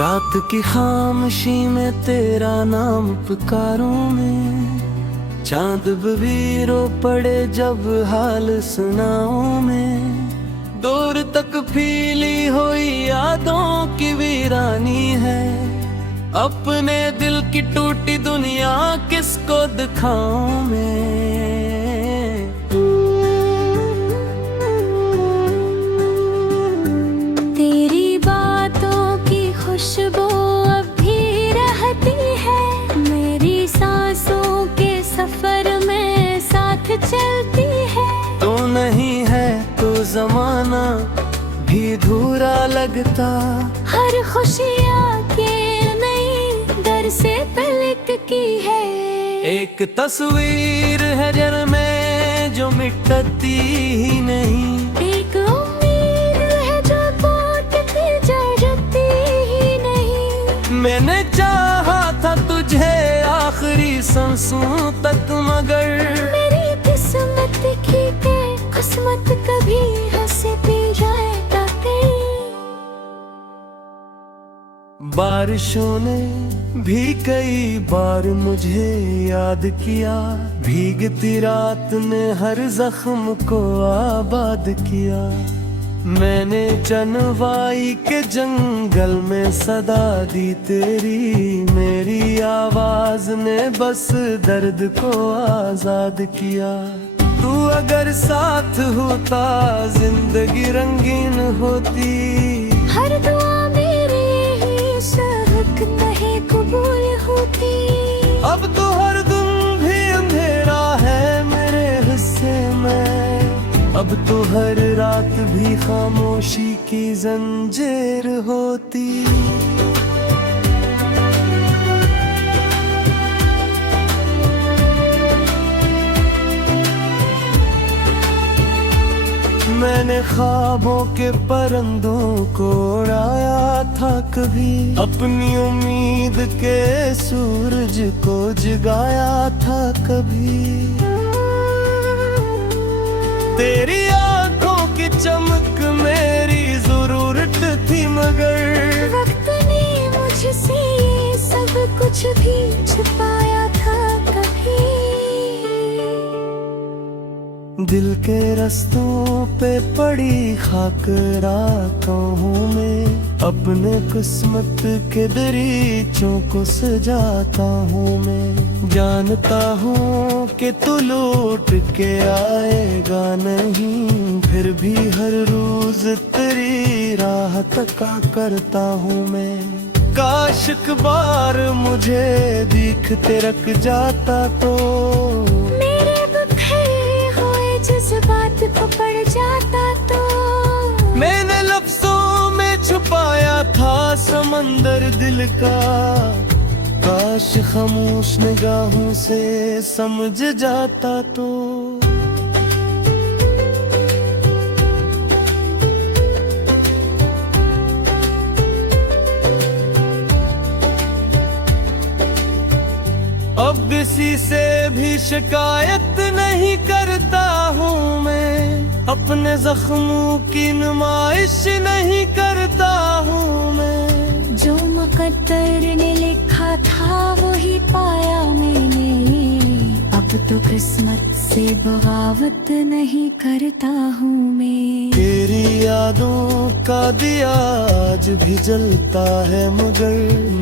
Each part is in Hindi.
रात की खामोशी में तेरा नाम पुकारूं मैं, चांद भी रो पड़े जब हाल सुनाऊं मैं। दूर तक फीली हुई यादों की वीरानी है, अपने दिल की टूटी दुनिया किसको दिखाऊं मैं। तेरी बातों की खुशबू अब भी रहती है, मेरी सांसों के सफर में साथ चलती है। तू नहीं है तो जमाना भी धूरा लगता, हर खुशियाँ के नई दर से पलट की है। एक तस्वीर है जर में जो मिटती ही नहीं, एक उम्मीद है जो टूटती जरती ही नहीं। मैंने चाहा था तुझे आखिरी सांसों तक, मगर मेरी किस्मत की किस्मत कभी हंसती जाए ताकि। बारिशों ने भी कई बार मुझे याद किया, भीगती रात ने हर जख्म को आबाद किया। मैंने चनवाई के जंगल में सदा दी तेरी, मेरी आवाज ने बस दर्द को आजाद किया। तू अगर साथ होता जिंदगी रंगीन होती, हर दुआ मेरी ही सबक नहीं कबूल होती। अब तो हर दिन भी अंधेरा है मेरे हिस्से में, अब तो हर रात भी खामोशी की जंजीर होती। मैंने ख्वाबों के परिंदों को उड़ाया था कभी, अपनी उम्मीद के सूरज को जगाया था कभी। तेरी आंखों की चमक मेरी जरूरत थी, मगर वक्त ने मुझसे ये सब कुछ भी छुपाया था कभी। दिल के रस्तों पे पड़ी खाक रातों हूँ मैं, अपने किस्मत के दरीचों को सजाता हूँ मैं। जानता हूँ कि तू लौट के आएगा नहीं, फिर भी हर रोज तेरी राह तका करता हूँ मैं। काश एक बार मुझे दिखते रख जाता तो जज्बात को पड़ जाता तो। मैंने लफ्जों में छुपाया था समंदर दिल का, काश खामोश निगाहों से समझ जाता तो। अब किसी से भी शिकायत नहीं करता हूँ मैं, अपने जख्मों की नुमाइश नहीं करता हूँ मैं। जो मुकद्दर ने लिखा था वही पाया मैंने, अब तो किस्मत से बगावत नहीं करता हूँ मैं। तेरी यादों का दिया आज भी जलता है, मगर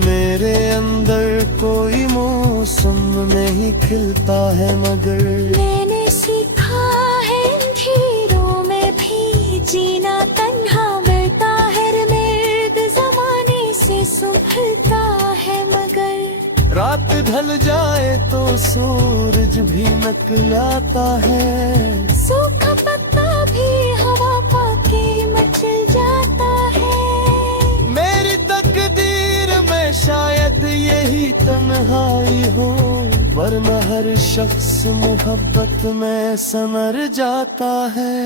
मेरे अंदर कोई मौसम नहीं खिलता है। मगर मैंने सीखा है अंधेरों में भी जीना, तन्हा बढ़ता है मर्द जमाने से संभलता है। मगर रात ढल जाए तो सूरज भी निकलता है, सूखा पत्ता भी हवा पाके मचल जाता है। मेरी तकदीर में शायद यही तन्हाई हो, वरना हर शख्स मोहब्बत में संवर जाता है।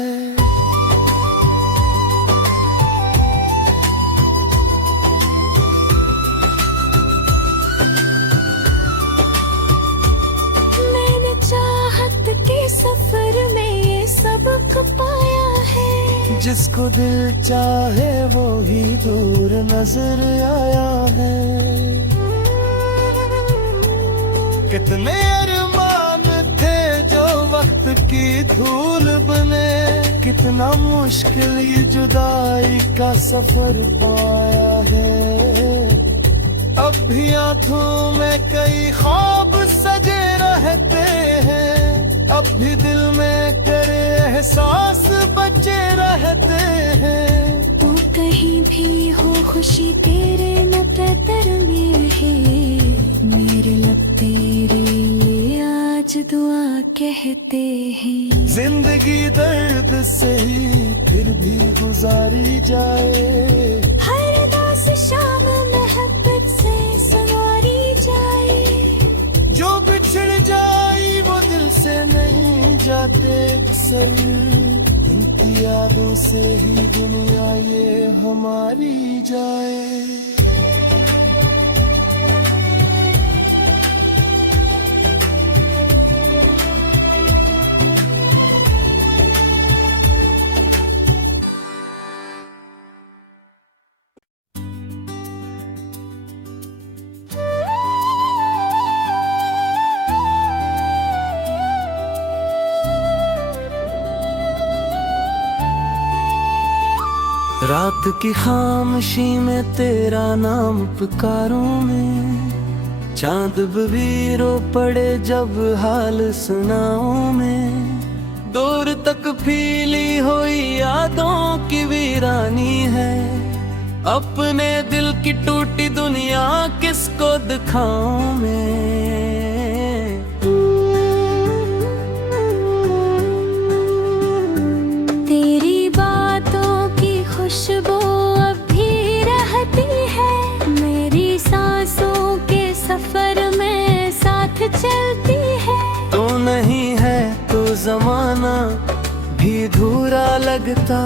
मैंने चाहत के सफर में ये सबक पाया है, जिसको दिल चाहे वो ही दूर नजर आया है। कितने अरमान थे जो वक्त की धूल बने, कितना मुश्किल ये जुदाई का सफर पाया है। अब भी आंखों में कई ख्वाब सजे रहते हैं, अब भी दिल में करे एहसास बचे रहते हैं। तू कहीं भी हो खुशी तेरे नतर में है, मेरे लब तेरे लिए आज दुआ कहते हैं। जिंदगी दर्द से ही फिर भी गुजारी जाए, हर दास शाम मोहब्बत से संवारी जाए। जो बिछड़ जाई वो दिल से नहीं जाते अक्सर, इनकी यादों से ही दुनिया ये हमारी जाए। रात की खामोशी में तेरा नाम पुकारूं मैं, चांद भी रो पड़े जब हाल सुनाऊं मैं। दूर तक फीली हुई यादों की वीरानी है, अपने दिल की टूटी दुनिया किसको दिखाऊं मैं। तेरी बातों की खुशबू अब भी रहती है, मेरी सांसों के सफर में साथ चलती है। तो नहीं है तो जमाना भी धूरा लगता,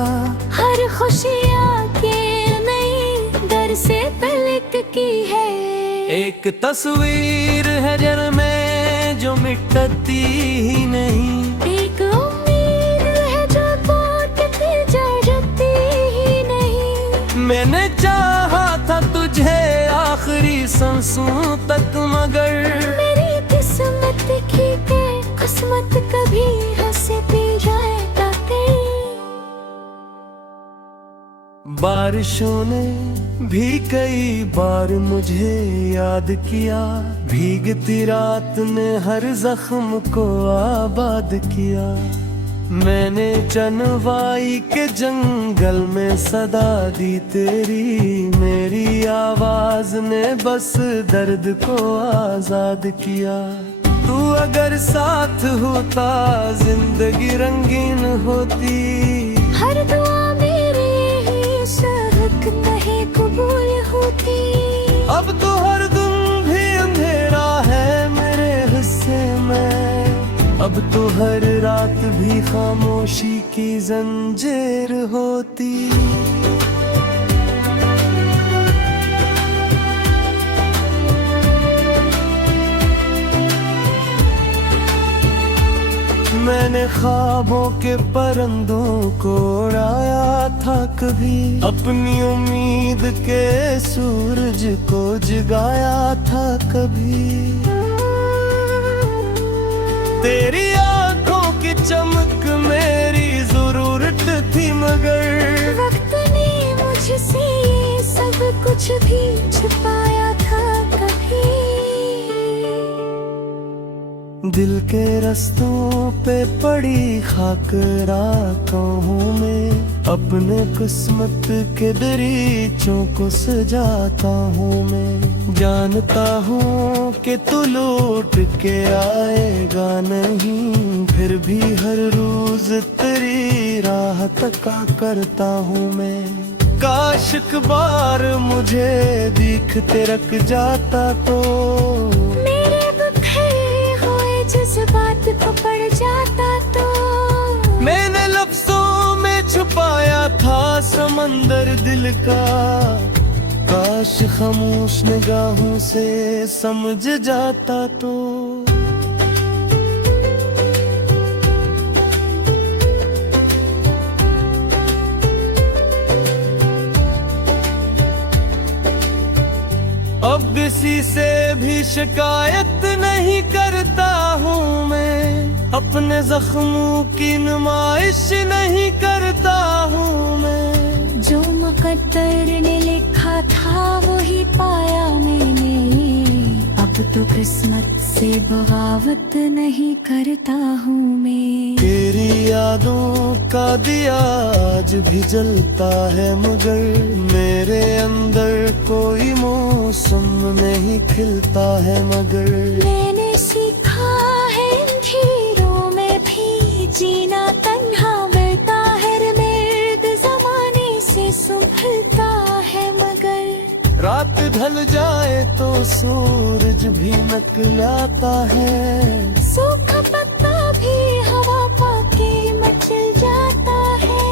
हर खुशी आके नई दर से पलक की है। एक तस्वीर है जर में जो मिटती ही नहीं, एक उम्मीद है जो टूटती जरती ही नहीं। मैंने चाहा था तुझे आखिरी सांसों तक, मगर मेरी किस्मत की के किस्मत कभी हंसती जाए ताकि। बारिशों ने भी कई बार मुझे याद किया, भीगती रात ने हर जख्म को आबाद किया। मैंने चनवाई के जंगल में सदा दी तेरी, मेरी आवाज ने बस दर्द को आजाद किया। तू अगर साथ होता जिंदगी रंगीन होती, हर दुआ मेरी ही सहक कहे कबूल होती। अब तो हर दिन भी अंधेरा है मेरे हिस्से में, अब तो हर रात भी खामोशी की जंजीर होती। मैंने ख्वाबों के परिंदों को उड़ाया था कभी, अपनी उम्मीद के सूरज को जगाया था कभी। तेरी आंखों की चमक मेरी जरूरत थी, मगर वक्त ने मुझसे ये सब कुछ भी छुपाया था कभी। दिल के रस्तों पे पड़ी खाक रातों में, अपने किस्मत के दरीचों को सजाता हूँ मैं। जानता हूँ कि तू लौट के आएगा नहीं, फिर भी हर रोज तेरी राह तका करता हूँ मैं। काश एक बार मुझे दिखते रख जाता तो, जज्बात को पड़ जाता तो। मैंने लफ्जों में छुपाया था समंदर दिल का, काश खामोश निगाहों से समझ जाता तो। किसी से भी शिकायत नहीं करता हूँ मैं, अपने जख्मों की नुमाइश नहीं करता हूँ मैं। जो मुकद्दर ने लिखा था वही पाया मैंने, अब तो किस्मत से बगावत नहीं करता हूँ मैं। तेरी यादों का दिया आज भी जलता है, मगर मेरे अंदर कोई मौसम नहीं खिलता है। मगर मैंने सीखा है अंधेरों में भी जीना, तन्हा बढ़ता है मर्द जमाने से संभलता है। मगर रात ढल जाए तो सूरज भी निकलता है, सूखा पत्ता भी हवा पाके मचल जाता है।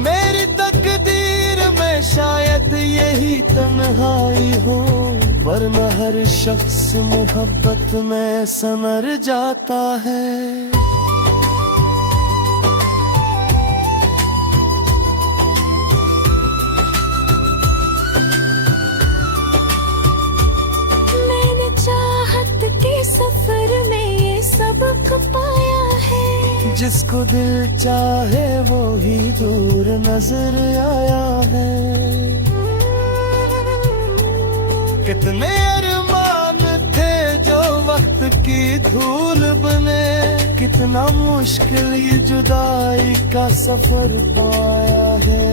मेरी तकदीर में शायद यही तन्हाई हो, वरना हर शख्स मोहब्बत में संवर जाता है। मैंने चाहत के सफर में ये सबक पाया है, जिसको दिल चाहे वो ही दूर नजर आया है। कितने अरमान थे जो वक्त की धूल बने, कितना मुश्किल ये जुदाई का सफर पाया है।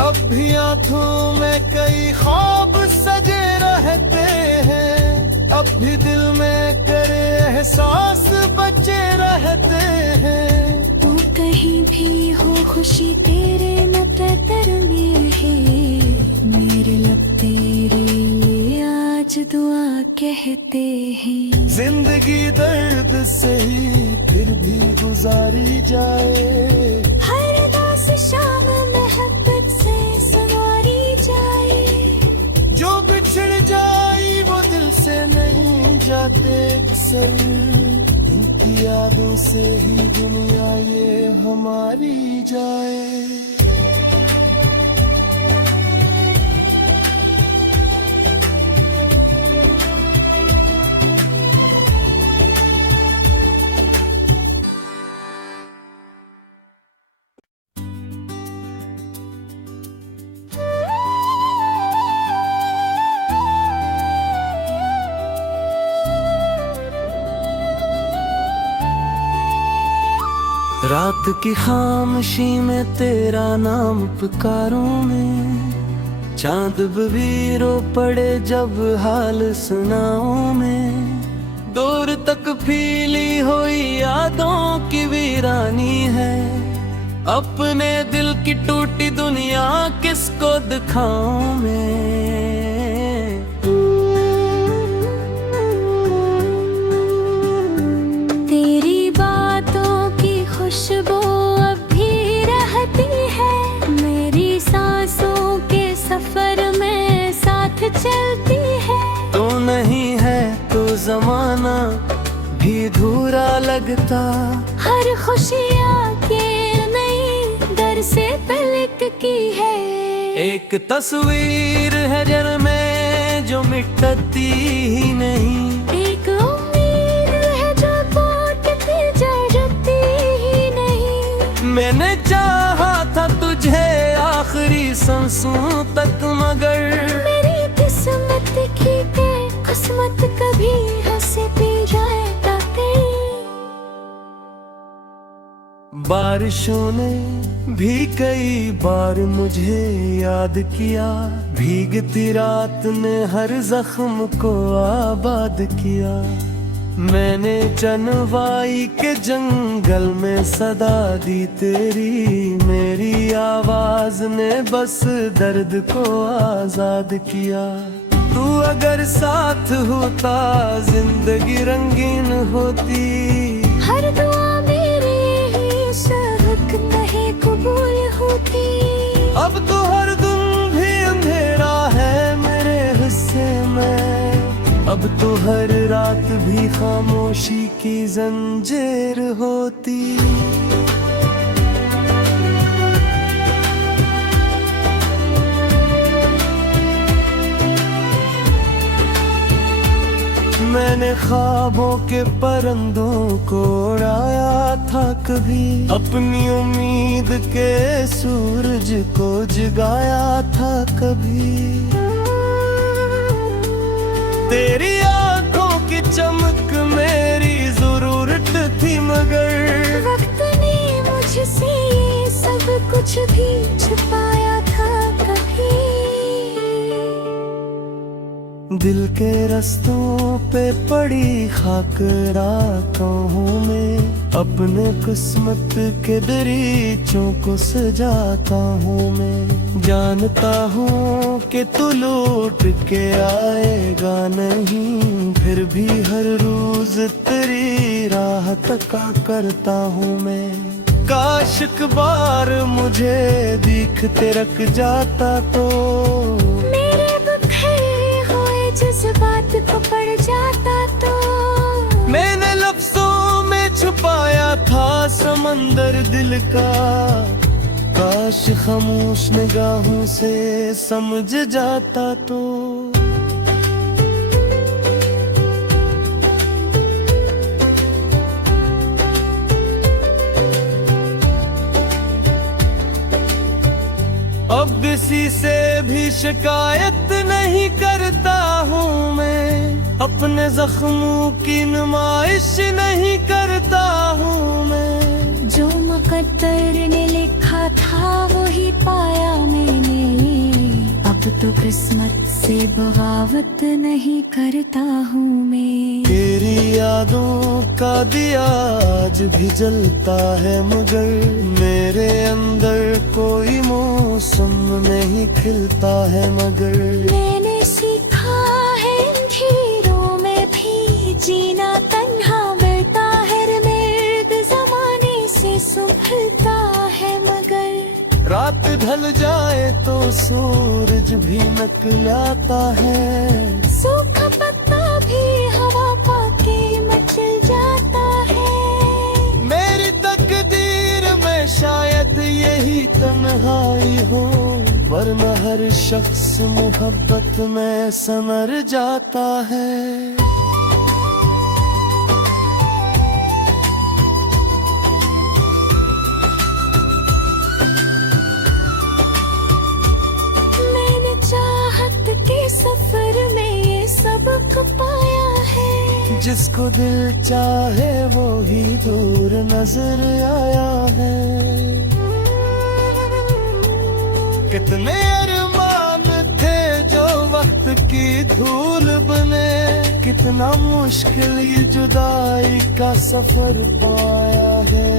अब भी आंखों में कई ख्वाब सजे रहते हैं, अब भी दिल में करे एहसास बचे रहते हैं। तू कहीं भी हो खुशी तेरे मुकद्दर में है, मेरे लब तेरे लिए आज दुआ कहते हैं। जिंदगी दर्द से ही फिर भी गुजारी जाए, हर दास शाम मोहब्बत से संवारी जाए। जो बिछड़ जाई वो दिल से नहीं जाते अक्सर, इनकी यादों से ही दुनिया ये हमारी जाए। रात की खामोशी में तेरा नाम पुकारूं मैं, चांद भी रो पड़े जब हाल सुनाऊं मैं। दूर तक फीली हुई यादों की वीरानी है, अपने दिल की टूटी दुनिया किसको दिखाऊं मैं। तेरी बातों की खुशबू अब भी रहती है, मेरी सांसों के सफर में साथ चलती है। तो नहीं है तो जमाना भी धूरा लगता, हर खुशियाँ के नई दर से पलक की है। एक तस्वीर है जर में जो मिटती ही नहीं, एक उम्मीद है जो टूटती जरती ही नहीं। मैंने चाहा था तुझे आखिरी सांसों तक, मगर मेरी किस्मत की के किस्मत कभी हंसे पी जाए ताते। बारिशों ने भी कई बार मुझे याद किया, भीगती रात ने हर जख्म को आबाद किया। मैंने चनवाई के जंगल में सदा दी तेरी, मेरी आवाज ने बस दर्द को आजाद किया। तू अगर साथ होता जिंदगी रंगीन होती, हर दुआ मेरी ही सबक नहीं कबूल होती। अब तो हर दिन भी अंधेरा है मेरे हिस्से में, अब तो हर रात भी खामोशी की जंजीर होती। मैंने ख्वाबों के परिंदों को उड़ाया था कभी, अपनी उम्मीद के सूरज को जगाया था कभी। तेरी आंखों की चमक मेरी जरूरत थी, मगर वक्त ने मुझसे ये सब कुछ भी छुपाया था कभी। दिल के रास्तों पे पड़ी खाक रातों में, अपने किस्मत के दरीचों को सजाता हूँ मैं। जानता हूँ कि तू लौट के आएगा नहीं, फिर भी हर रोज तेरी राह तका करता हूँ मैं। काश एक बार मुझे दिखते रख जाता तो मेरे बिखरे हुए जज्बात को पड़ जाता तो। मैंने लफ्जों में छुपाया था समंदर दिल का, काश खामोश निगाहों से समझ जाता तो। अब किसी से भी शिकायत नहीं करता हूँ मैं, अपने जख्मों की नुमाइश नहीं करता हूँ मैं। जो मुकद्दर ने लिखा था वही पाया मैंने, अब तो किस्मत से बगावत नहीं करता हूँ मैं। तेरी यादों का दिया आज भी जलता है, मगर मेरे अंदर कोई मौसम नहीं खिलता है। मगर मैंने सीखा है इन खीरों में भी जीना, तन्हा मिलता है मर्द जमाने से संभलता है। मगर रात ढल जाए तो सूरज भी निकलता है, सूखा पत्ता भी हवा पाके मचल जाता है। मेरी तकदीर में शायद यही तन्हाई हो, वरना हर शख्स मोहब्बत में संवर जाता है। मैंने चाहत के सफर में ये सबक पाया है, जिसको दिल चाहे वो ही दूर नजर आया है। कितने अरमान थे जो वक्त की धूल बने, कितना मुश्किल ये जुदाई का सफर पाया है।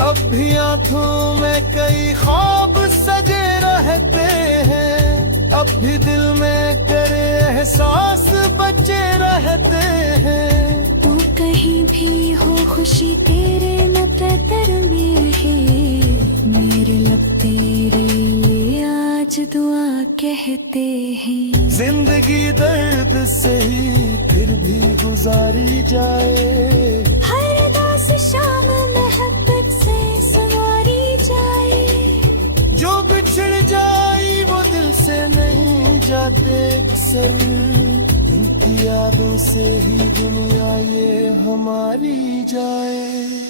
अब भी आंखों में कई ख्वाब सजे रहते हैं, अब भी दिल में करे एहसास बचे रहते हैं। तू कहीं भी हो खुशी तेरे मुकद्दर में है, मेरे लब तेरे लिए आज दुआ कहते हैं। जिंदगी दर्द से ही फिर भी गुजारी जाए, हर दास शाम मोहब्बत से संवारी जाए। जो बिछड़ जाए वो दिल से नहीं जाते अक्सर, इनकी यादों से ही दुनिया ये हमारी जाए।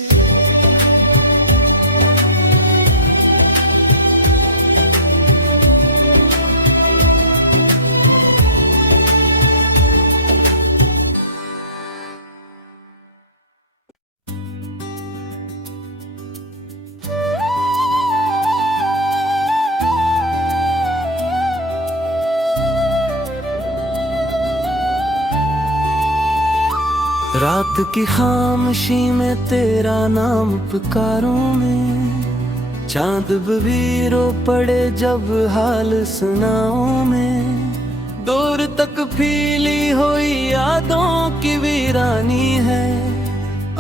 रात की खामोशी में तेरा नाम पुकारूं मैं, चांद भी रो पड़े जब हाल सुनाऊं मैं। दूर तक फैली हुई यादों की वीरानी है,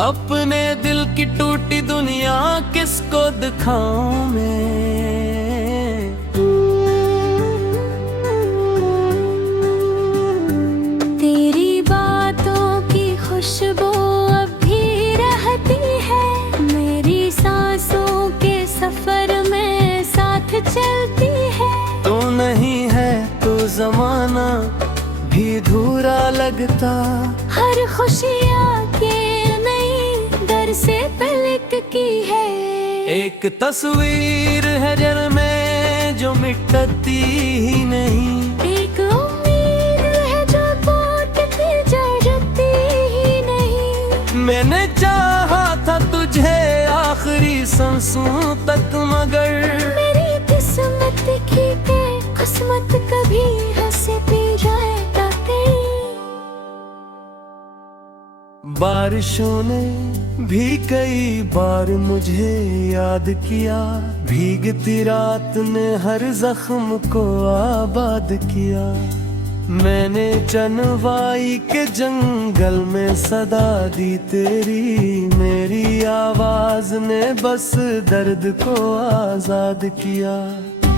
अपने दिल की टूटी दुनिया किसको दिखाऊं मैं। तेरी बातों की खुशबू अब भी रहती है, मेरी सांसों के सफर में साथ चलती है। तू नहीं है तो जमाना भी अधूरा लगता। हर खुशियाँ के नई दर से पलक की है। एक तस्वीर है जल में जो मिटती ही नहीं। एक उम्मीद है जो टूटती जरती ही नहीं। मैंने चाहा था तुझे आखिरी सांसों तक, मगर मेरी किस्मत की के किस्मत कभी हंसती जाए ताते। बारिशों ने भी कई बार मुझे याद किया। भीगती रात ने हर जख्म को आबाद किया। मैंने चनवाई के जंगल में सदा दी तेरी। मेरी आवाज ने बस दर्द को आजाद किया।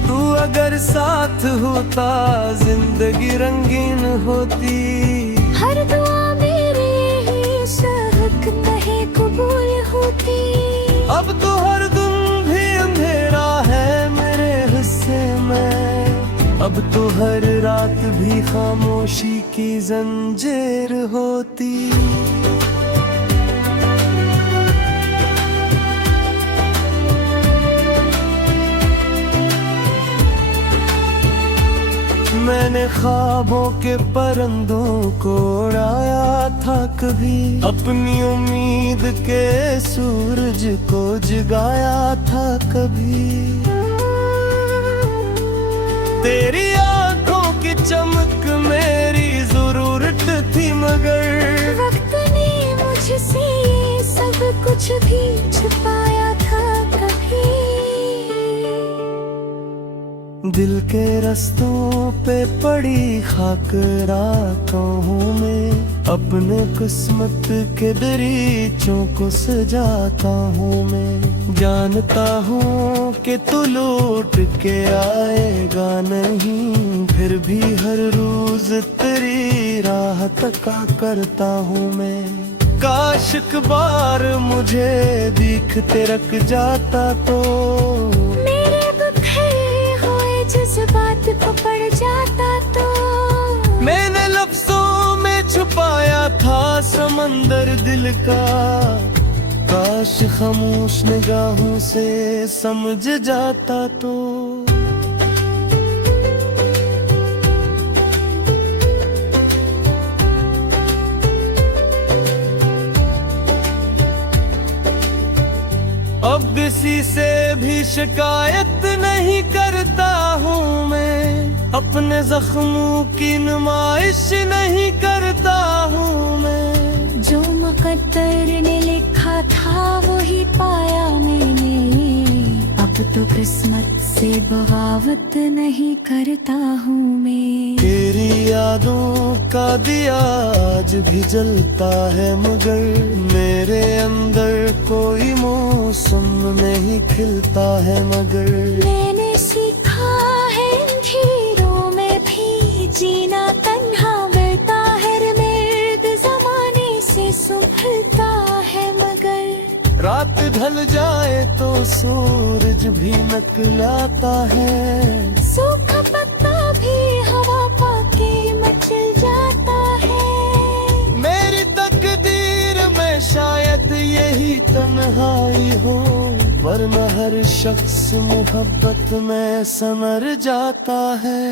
तू अगर साथ होता जिंदगी रंगीन होती। हर दुआ मेरी ही सहक नहीं कबूल होती। अब तो हर दिन भी अंधेरा है मेरे हिस्से में। अब तो हर रात भी खामोशी की जंजीर होती। मैंने ख्वाबों के परिंदों को उड़ाया था कभी। अपनी उम्मीद के सूरज को जगाया था कभी। तेरी आंखों की चमक मेरी जरूरत थी, मगर वक्त ने मुझसे ये सब कुछ भी छुपाया था कभी। दिल के रस्तों पे पड़ी खाक रातों में। अपने किस्मत के दरीचों को सजाता हूँ मैं। जानता हूँ कि तू लौट के आएगा नहीं, फिर भी हर रोज तेरी राह तका करता हूँ मैं। काश एक बार मुझे दिखते रख जाता तो मेरे बिखरे हुए जज्बात को पड़ जाता तो। मैंने लफ्जों में छुपाया था समंदर दिल का। काश खामोश निगाहों से समझ जाता तो। अब किसी से भी शिकायत नहीं करता हूँ मैं। अपने जख्मों की नुमाइश नहीं करता हूँ मैं। जो मुकद्दर ने लिखा था वही पाया मैंने। अब तो किस्मत से बगावत नहीं करता हूँ मैं। तेरी यादों का दिया आज भी जलता है, मगर मेरे अंदर कोई मौसम नहीं खिलता है। मगर मैंने सीखा है अंधेरों में भी जीना। तन्हा मिलता है मर्द जमाने से संभलता है, मगर रात ढल जाए तो सूरज भी निकलता है। सूखा पत्ता भी हवा पाके मचल जाता है। मेरी तकदीर में शायद यही तन्हाई हो, वरना हर शख्स मोहब्बत में समर जाता है।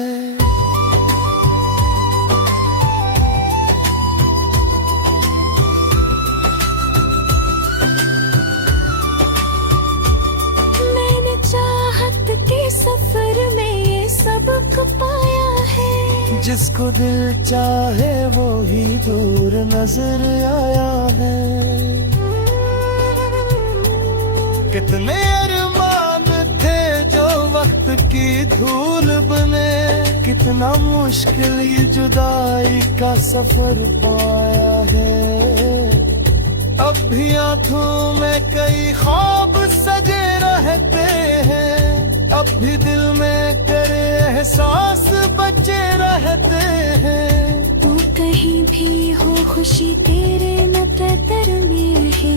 मैंने चाहत के सफर में ये सबक पाया है। जिसको दिल चाहे वो ही दूर नजर आया है। कितने अरमान थे जो वक्त की धूल बने। कितना मुश्किल ये जुदाई का सफर पाया है। अब भी आंखों में कई ख्वाब सजे रहते हैं। अब भी दिल में करे एहसास बचे रहते हैं। तू कहीं भी हो खुशी तेरे मुकद्दर में है।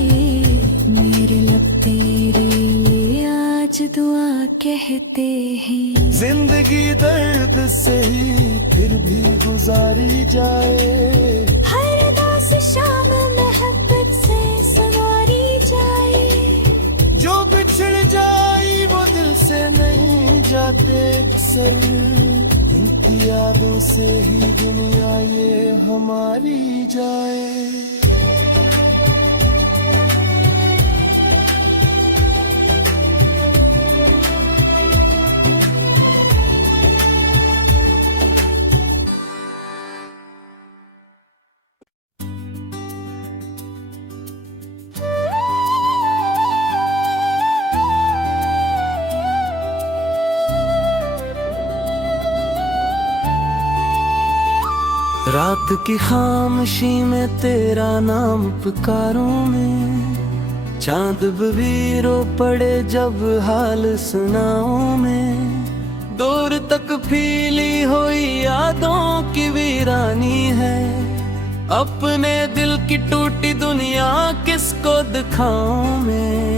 मेरे लब तेरे लिए आज दुआ कहते हैं। जिंदगी दर्द से ही फिर भी गुजारी जाए। हर उदास शाम मोहब्बत से संवारी जाए। जो बिछड़ जाई वो दिल से नहीं जाते अक्सर, इनकी यादों से ही दुनिया ये हमारी जाए। रात की खामोशी में तेरा नाम पुकारूं मैं, चांद बवीरो पड़े जब हाल सुनाऊं मैं। दूर तक फीली हुई यादों की वीरानी है, अपने दिल की टूटी दुनिया किसको दिखाऊं मैं।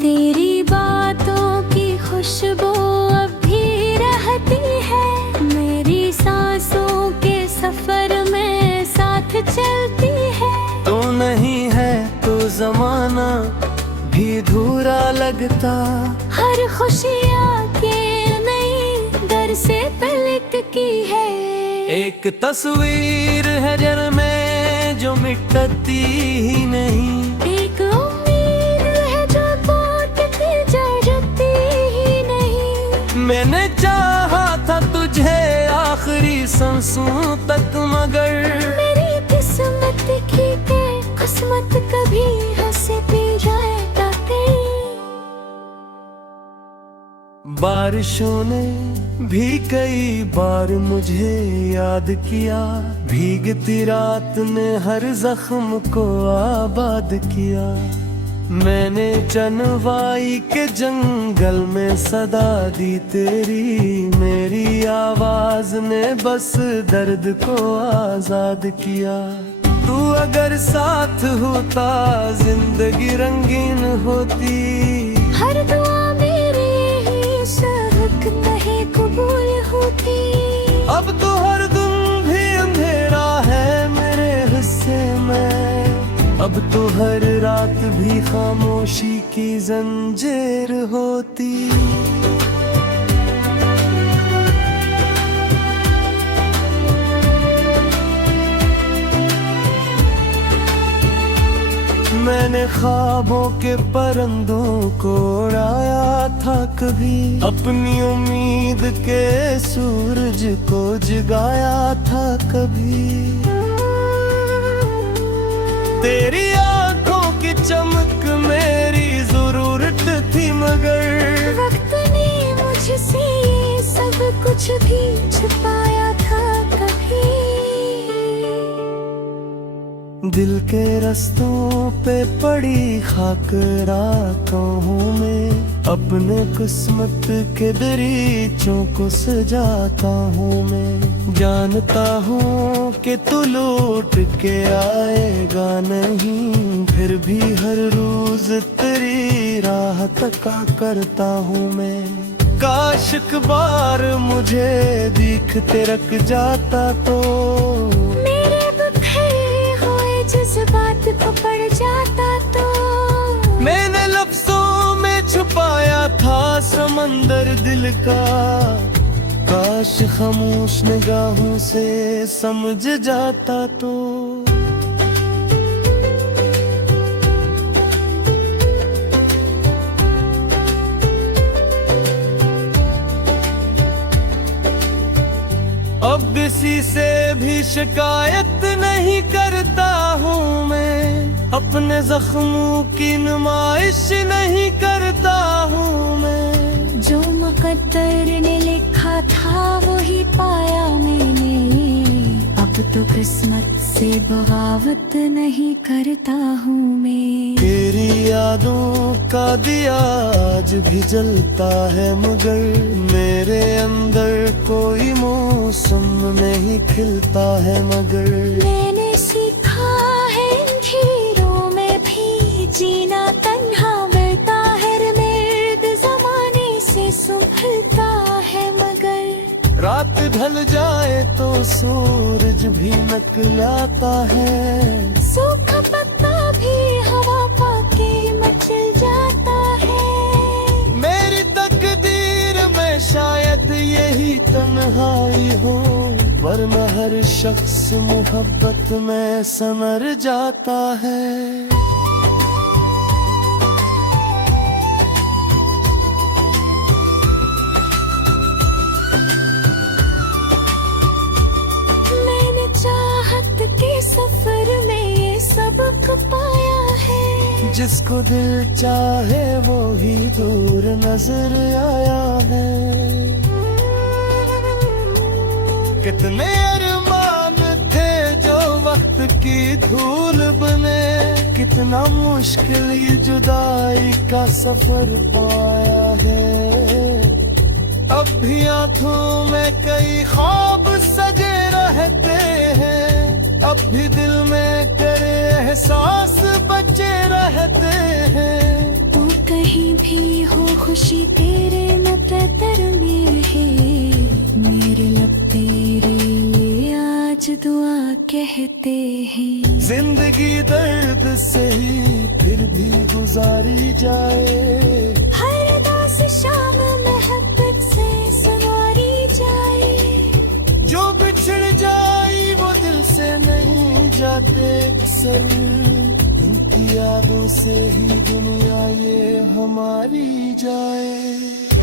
तेरी बातों की खुशबू अब भी रहती है, मेरी सांसों के सफर में साथ चलती है। तू नहीं है तो जमाना भी धूरा लगता, हर खुशियाँ के नई दर से पलट की है। एक तस्वीर है जर में जो मिटती ही नहीं, एक उम्मीद है जो टूटती जरती ही नहीं। मैंने चाहा था तुझे आखिरी सांसों तक, मगर मेरी किस्मत की के किस्मत कभी हंसती जाए ताते। बारिशों ने भी कई बार मुझे याद किया, भीगती रात ने हर जख्म को आबाद किया। मैंने चनवाई के जंगल में सदा दी तेरी, मेरी आवाज ने बस दर्द को आजाद किया। तू अगर साथ होता जिंदगी रंगीन होती, हर दुआ मेरी ही सबक नहीं कबूल होती। अब तो हर दिन भी अंधेरा है मेरे हिस्से में, अब तो हर रात भी खामोशी की जंजीर होती। मैंने ख्वाबों के परिंदों को उड़ाया था कभी, अपनी उम्मीद के सूरज को जगाया था कभी। तेरी आंखों की चमक मेरी जरूरत थी, मगर वक्त ने मुझसे ये सब कुछ भी छुपाया था कभी। दिल के रस्तों पे पड़ी खाक रातों हूँ मैं, अपने किस्मत के दरीचों को सजाता हूँ मैं। जानता हूँ कि तू लौट के आएगा नहीं, फिर भी हर रोज तेरी राह तका करता हूँ मैं। काश एक बार मुझे दिखते रख जाता तो जज्बात को पड़ जाता तो। मैंने लफ्जों में छुपाया था समंदर दिल का, काश खामोश निगाहों से समझ जाता तो। अब किसी से भी शिकायत नहीं करता हूँ मैं, अपने जख्मों की नुमाइश नहीं करता हूँ मैं। जो मुकद्दर ने लिखा था वही पाया मैंने, अब तो किस्मत से बगावत नहीं करता हूँ मैं। तेरी यादों का दिया आज भी जलता है, मगर मेरे अंदर कोई मौसम नहीं खिलता है। मगर मैंने सीखा है इन अंधेरों में भी जीना संभलता है मगर रात ढल जाए तो सूरज भी निकलाता है। सूखा पत्ता भी हवा पाके मचल जाता है। मेरी तकदीर में शायद यही तन्हाई हो, वरना हर शख्स मोहब्बत में संवर जाता है। के सफर में ये सबक पाया है। जिसको दिल चाहे वो ही दूर नजर आया है। कितने अरमान थे जो वक्त की धूल बने, कितना मुश्किल ये जुदाई का सफर पाया है। अब भी आंखों में कई ख्वाब सजे रहते हैं, अब भी दिल में करे एहसास बचे रहते हैं। तू कहीं भी हो खुशी तेरे मुकद्दर में है। मेरे लब तेरे लिए आज दुआ कहते हैं। जिंदगी दर्द से ही फिर भी गुजारी जाए। हर दास शाम मोहब्बत से संवारी जाए। जो बिछड़ जाई वो दिल से नहीं जाते अक्सर, इनकी यादों से ही दुनिया ये हमारी जाए।